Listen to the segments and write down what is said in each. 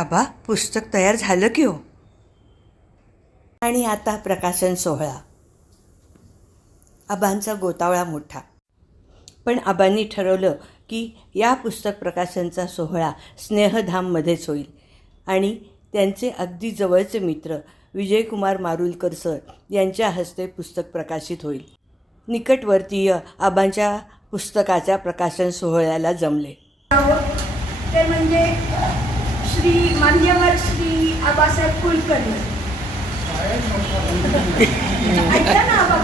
आबा पुस्तक तयार झालं की हो आणि आता प्रकाशन सोहळा. आबांचा गोतावळा मोठा. पण आबांनी ठरवलं की या पुस्तक प्रकाशनचा सोहळा स्नेहधाममध्येच होईल. आणि त्यांचे अगदी जवळचे मित्र विजयकुमार मारुलकर सर यांच्या हस्ते पुस्तक प्रकाशित होईल. निकटवर्तीय आबांच्या पुस्तकाच्या प्रकाशन सोहळ्याला जमले. श्री मान्यवर श्री आबासाहेब कुलकर्णी. ऐका ना आबा.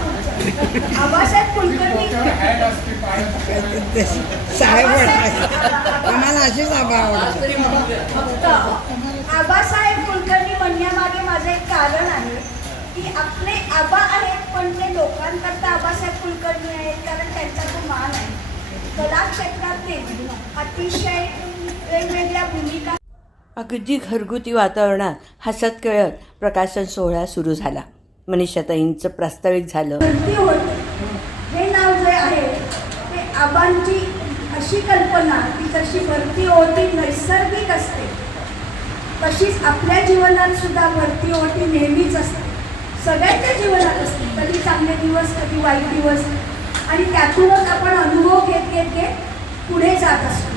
आबासाहेब कुलकर्णी. साहेब आम्हाला अशीच आबा आवडते फक्त आबासाहेब कुलकर्णी म्हणण्यामागे माझं एक कारण आहे की आपले आबा आहेत पण ते लोकांकरता आबासाहेब कुलकर्णी आहेत कारण त्यांचा तो मान आहे. कला क्षेत्रातील अतिशय वेगवेगळ्या भूमिका अगदी घरगुती वातावरणात हसत खेळत प्रकाशन सोहळा सुरू झाला. मनीषाताईंचं प्रास्ताविक झालं. हे नाव जे आहे ते आबांची अशी कल्पना की जशी भरती होती नैसर्गिक असते तशीच आपल्या जीवनात सुद्धा भरती होती नेहमीच असते. सगळ्यांच्या जीवनात असते. कधी चांगले दिवस कधी वाईट दिवस. आणि त्यातूनच आपण अनुभव घेत घेत घेत पुढे जात असतो.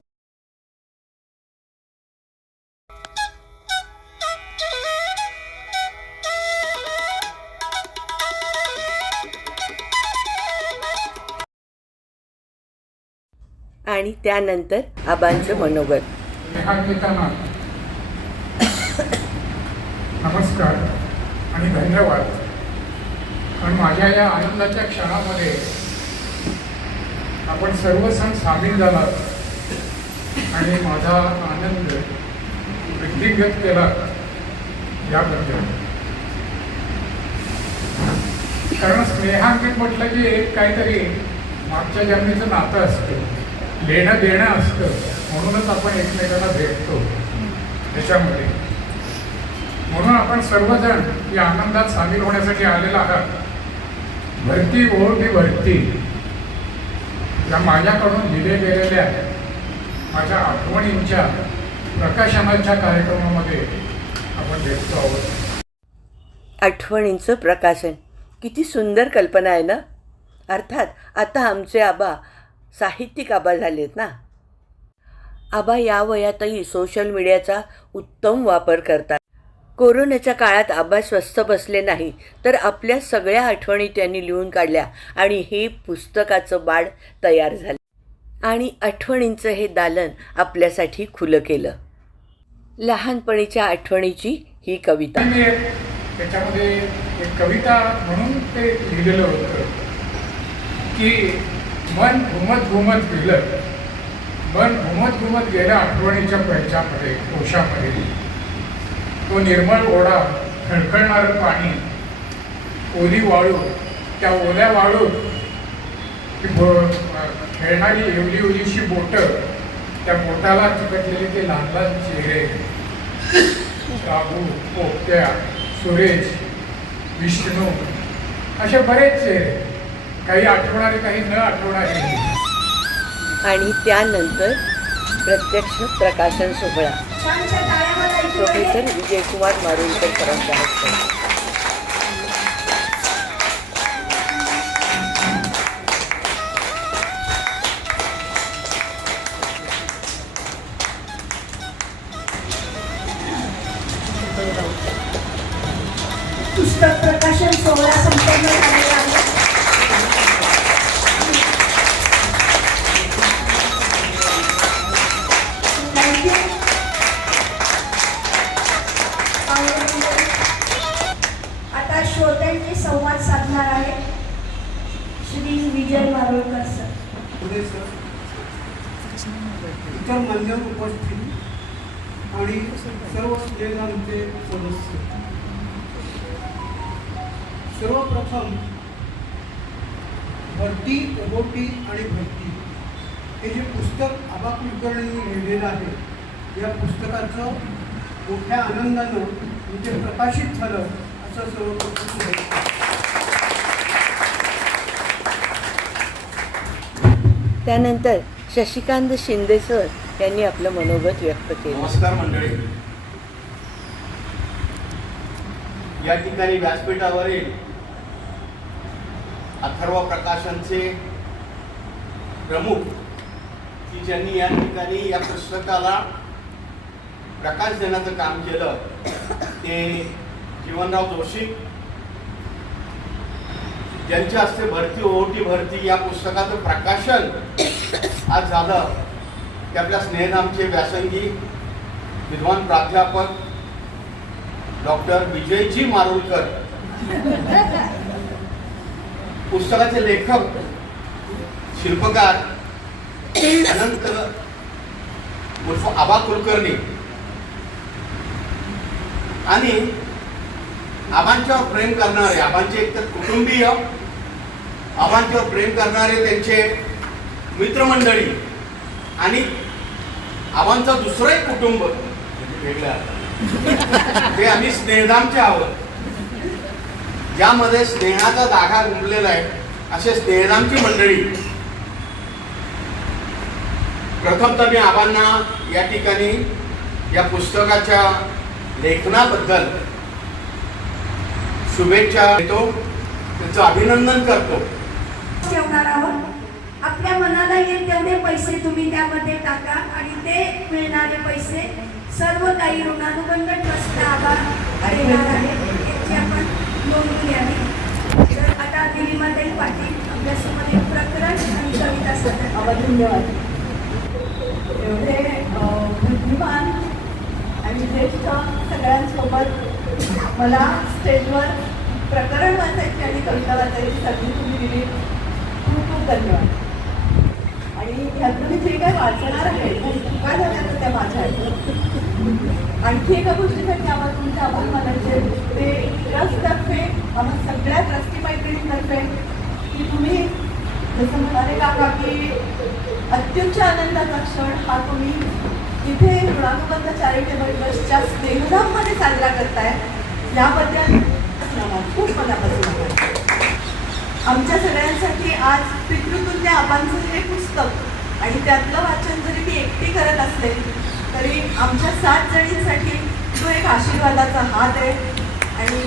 आणि त्यानंतर आबांचं मनोगत. नमस्कार आणि धन्यवाद. कारण माझ्या या आनंदाच्या क्षणामध्ये आपण सर्व सण सामील झालात आणि माझा आनंद व्यक्तिगत केला याबद्दल. कारण स्नेहांकित म्हटलं की एक काहीतरी मागच्या जन्मेचं नातं असतं. लेणं देणं असतं. म्हणूनच आपण एकमेकांना भेटतो. त्याच्यामध्ये म्हणून आपण सर्वजण या आनंदात सामील होण्यासाठी आलेला आहात. भरती ओढी भरती. या माझ्याकडून दिले गेलेल्या माझ्या आठवणींच्या प्रकाशनाच्या कार्यक्रमामध्ये आपण भेटतो आहोत. आठवणींचं प्रकाशन. किती सुंदर कल्पना आहे ना? अर्थात आता आमचे आबा साहित्यिक आबा झालेत ना? आबा या वयातही सोशल मीडियाचा उत्तम वापर करतात. कोरोनाच्या काळात आबा स्वस्थ बसले नाही तर आपल्या सगळ्या आठवणी त्यांनी लिहून काढल्या आणि हे पुस्तकाचं बाळ तयार झालं. आणि आठवणींचं हे दालन आपल्यासाठी खुलं केलं. लहानपणीच्या आठवणीची ही कविता. त्याच्यामध्ये एक कविता म्हणून ते लिहिलेलं होतं की मन घुमत घुमत गेलं. मन घुमत घुमत गेलं आठवणीच्या पैशामध्ये कोशामध्ये. तो निर्मळ ओढा खळखळणारं पाणी ओली वाळू त्या ओल्या वाळूत ती खेळणारी एवढी ओलीशी बोटं त्या बोटाला चिकटलेले ते लहान लहान चेहरे. शाबू पोपट्या सुरेश विष्णू असे बरेच चेहरे. काही आठवणारे काही न आठवणारे आणि त्यानंतर प्रत्यक्ष प्रकाशन सोहळा. प्रोफेसर विजयकुमार मारुलकर सरांच्या मान्यवर उपस्थित आणि सर्व स्नेहांचे सदस्य. सर्वप्रथम भरती ओबोटी आणि भरती हे जे पुस्तक आबा कुलकर्णींनी लिहिलेलं आहे या पुस्तकाचं मोठ्या आनंदानं म्हणजे प्रकाशित झालं असं सर्वप्रथम त्यानंतर शशिकांत शिंदे सर त्यांनी आपलं मनोगत व्यक्त केलं. नमस्कार मंडळी. या ठिकाणी व्यासपीठावरील अथर्व प्रकाशनचे प्रमुख की ज्यांनी या ठिकाणी या पुस्तकाला प्रकाश देण्याचं काम केलं ते जीवनराव जोशी. ज्यांच्या हस्ते भरती ओटी भरती या पुस्तकाचं प्रकाशन आज झालं. ते आपल्या स्नेहधामचे व्यासंगी विद्वान प्राध्यापक डॉक्टर विजयजी मारुलकर. पुस्तकाचे लेखक शिल्पकार अनंत उर्फ आबा कुलकर्णी. आणि आबांच्यावर प्रेम करणारे आबांचे एकतर कुटुंबीय आबांच्यावर प्रेम करणारे त्यांचे मित्रमंडळी. आणि आबांचं दुसरं एक कुटुंब वेगळं ते आम्ही स्नेहधामचे आहोत. ज्यामध्ये स्नेहाचा धागा गुंफलेला आहे असे स्नेहधामची मंडळी. प्रथम तर मी आबांना या ठिकाणी या पुस्तकाच्या लेखनाबद्दल शुभेच्छा देतो. त्याचं अभिनंदन करतो. ठेवणार आहोत. आपल्या मनाला येईल तेवढे पैसे तुम्ही त्यामध्ये टाका आणि ते मिळणारे पैसे सर्व काही ऋणानुबंध ट्रस्ट आभार देणार आहे. याची आपण नोंद घ्यावी तर आता दिलीमाताई पाटील आपल्यासमोर एक प्रकरण आणि कविता सादर. धन्यवाद. एवढे अ, बुद्धिमान आणि ज्येष्ठ सगळ्यांसोबत मला स्टेजवर प्रकरण वाचायची आणि कविता वाचायची संधी तुम्ही दिली. खूप खूप धन्यवाद. आणि ह्यातून मी जे काय वाचणार आहे चुका झाल्या तर त्या माझ्या आहेत. आणखी एका गोष्टीसाठी आम्हाला तुमचे आभार मानायचे ते ट्रस्टतर्फे आम्हा सगळ्या ट्रस्टी मैत्रिणींतर्फे की तुम्ही जसं म्हणाले काका की अत्युच्च आनंदाचा क्षण हा तुम्ही तिथे ऋणानुबंध चॅरिटेबल ट्रस्टच्या स्नेहधाममध्ये साजरा करताय याबद्दल खूप मनापासून आभार. आमच्या सगळ्यांसाठी आज पितृतुल्य आबांचं हे पुस्तक आणि त्यातलं वाचन जरी मी एकटी करत असले तरी आमच्या सात जणींसाठी तो एक आशीर्वादाचा हात आहे. आणि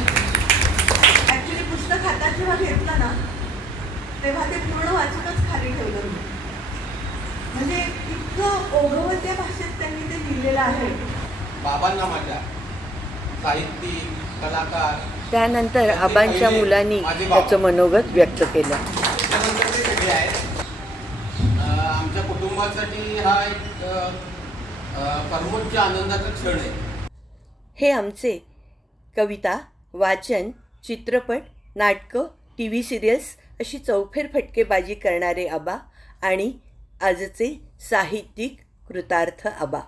ॲक्च्युली पुस्तक हातात जेव्हा घेतलं ना तेव्हा ते पूर्ण वाचूनच खाली ठेवलं मी. म्हणजे इतकं ओघवत्या भाषेत त्यांनी ते लिहिलेलं आहे. बाबांना माझ्या साहित्यिक त्यानंतर आबांच्या मुलांनी त्याचं मनोगत व्यक्त केलं. आमच्या कुटुंबासाठी हा एक आनंदाचा क्षण आहे. हे आमचे कविता वाचन चित्रपट नाटकं टी व्ही सिरियल्स अशी चौफेर फटकेबाजी करणारे आबा आणि आजचे साहित्यिक कृतार्थ आबा.